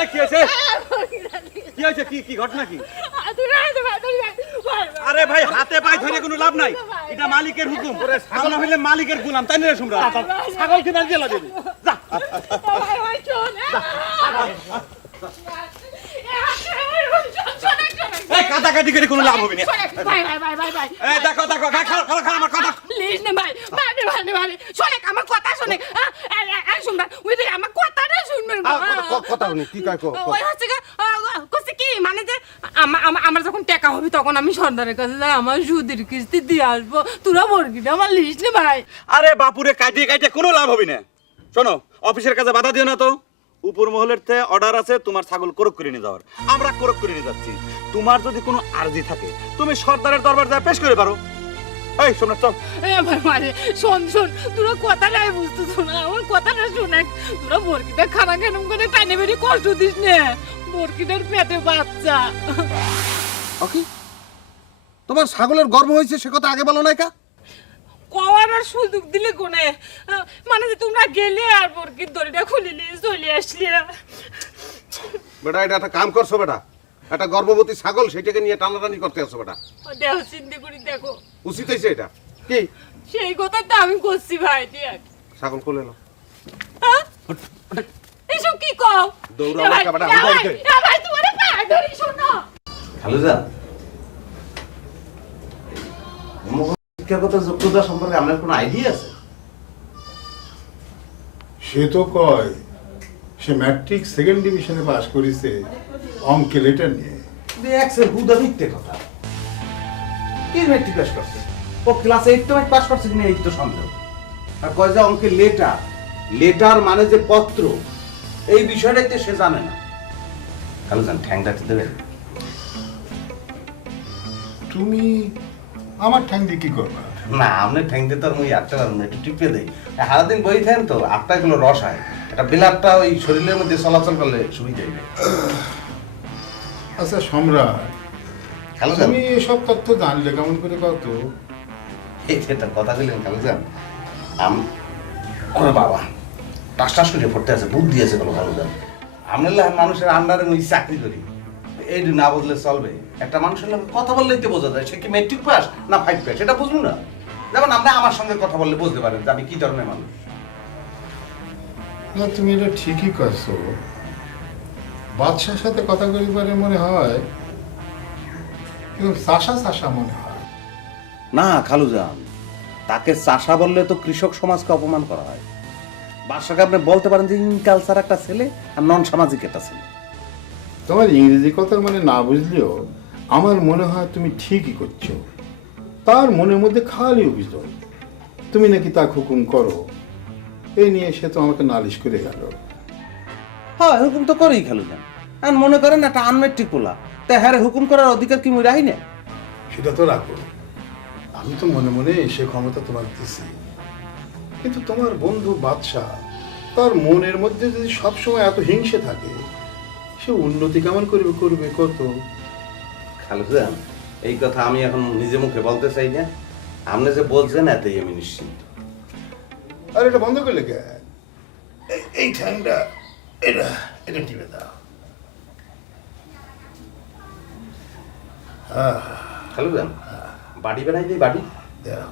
কি কি হয়েছে? কি কি ঘটনা কি? আরে ভাই হাতে পায়ে ধরে কোনো লাভ নাই। এটা মালিকের হুকুম। আমরা হইলে মালিকের গুলাম তাই না সুমরা? ছাগল কিনা দিয়ে লাগবে যা। কাটাকাটি করে কোনো লাভ হবে না। এই দেখো দেখো খা খা খা খা আমার কথা। প্লিজ নে ভাই ভাই ভাই ভাই শোনে আমার কথা শোনে শুনবা ওই যে আমার কথাটা শুনবেন আ, ক- কথা শুনি কি কয় কো। ওই হচ্ছে কইছে কি মানে যে আমা- আমা- আমার যখন টাকা হবে তখন আমি সর্দারের কাছে যাই আমার সুদের কিস্তি দিয়ে আসব। তোরা বর্গিটা আমার লিস্ট নে ভাই। আরে বাপুরে কাটিয়ে কাটিয়ে কোনো লাভ হবে না। শোনো অফিসের কাছে বাধা দিও না তো। উপর মহলের তে অর্ডার আছে তোমার ছাগল করক করে নিয়ে যাওয়ার। আমরা করক করে নিয়ে যাচ্ছি। তোমার যদি কোনো আর্জি থাকে তুমি সর্দারের দরবার যা পেশ করে পারো। এই শোনো চল। এ ভাই মানে শোন শোন তোরা কথাটাই বুঝতেছ না আমার কথাটা শোনে। তোরা বর্গিটা খানা কেন করে টাইনে বেরি কষ্ট দিস নে। বর্গিটার পেটে বাচ্চা। ওকে তোমার ছাগলের গর্ব হয়েছে সে কথা আগে বলো না কা কওয়ার আর সুযোগ দিলে কোনে? মানে যে তোমরা গেলে আর বর্গির দড়িটা খুলিলে চলে আসলে বেটা এটা একটা কাম করছ বেটা। একটা গর্ভবতী ছাগল সেটাকে নিয়ে টানাটানি করতে আসছো বেটা। দেহ চিন্তা করি দেখো। উচিত হয়েছে এটা? কি? সেই কথা তো আমি করছি ভাই ছাগল কোলে এলো হ্যাঁ? এসব কি কও? ভাই, বেটা, তোমার পায়ে ধরি শোনো। খালুজা শিক্ষাগত যোগ্যতা সম্পর্কে আপনার কোনো আইডিয়া আছে? সে তো কয় সে ম্যাট্রিক সেকেন্ড ডিভিশনে পাস করেছে অঙ্কে লেটার নিয়ে। দেখছে হুদা মিথ্যে কথা। কি মেট্রিক পাস করছে? ও ক্লাস এইট তো পাস করছে কিনা এই তো সন্দেহ। আর কয় যে অঙ্কে লেটার। লেটার মানে যে পত্র। এই সে জানে না। দেবেন তুমি আমার ঠ্যাং দিয়ে কি করবা? না আপনি ঠ্যাং দিয়ে তো আর মুই আটটা পারব একটু টিপে দেই। সারাদিন বই থাকেন তো আটটা গুলো রস হয়। এটা বিলাপটা ওই শরীরের মধ্যে চলাচল করলে সুবিধা হবে আচ্ছা সম্রাট খালুজান তুমি এসব তথ্য জানলে কেমন করে কত এই যে একটা কথা বললেন খালুজান আম ওরে বাবা টাস টাস করে পড়তে আছে বুদ্ধি আছে কোনো খালুজান আমরা হলে মানুষের আন্ডারে ওই চাকরি করি। এই না বললে চলবে। একটা মানুষের লোক কথা বললেই তো বোঝা যায় সে কি মেট্রিক পাস না ফাইভ পাস সেটা বুঝব না। যেমন আমরা আমার সঙ্গে কথা বললে বুঝতে পারেন যে আমি কি ধরনের মানুষ। না তুমি এটা ঠিকই করছ। বাদশার সাথে কথা করিবারে মনে হয় কিন্তু সাশা সাশা মনে হয়। না খালুজান তাকে চাষা বললে তো কৃষক সমাজকে অপমান করা হয়। বাসাকে আপনি বলতে পারেন যে ইনকালচার একটা ছেলে আর নন সামাজিক একটা ছেলে। তোমার ইংরেজি কথা মানে না বুঝলেও আমার মনে হয় তুমি ঠিকই করছ। তার মনের মধ্যে খালি অভিযোগ তুমি নাকি তা হুকুম করো। এই নিয়ে সে তো আমাকে নালিশ করে গেল। হ্যাঁ হুকুম তো করেই খালুজান আর মনে করেন একটা আনমেট্রিক পোলা। তা হ্যাঁ হুকুম করার অধিকার কি মুই রাহি না সেটা তো রাখো। আমি তো মনে মনে সে ক্ষমতা তোমার দিছি। কিন্তু তোমার বন্ধু বাদশাহ তার মনের মধ্যে যদি সবসময় এত হিংসে থাকে সে উন্নতি কেমন করবে করবে কত খালুজান এই কথা আমি এখন নিজে মুখে বলতে চাই না। আপনি যে বলছেন এতেই আমি নিশ্চিন্ত। আর এটা বন্ধ করলে কে? এই- ঠ্যাংটা এটা এটা টিপে দাও। হ্যালো বাড়ি বানাই দিই বাড়ি দাও।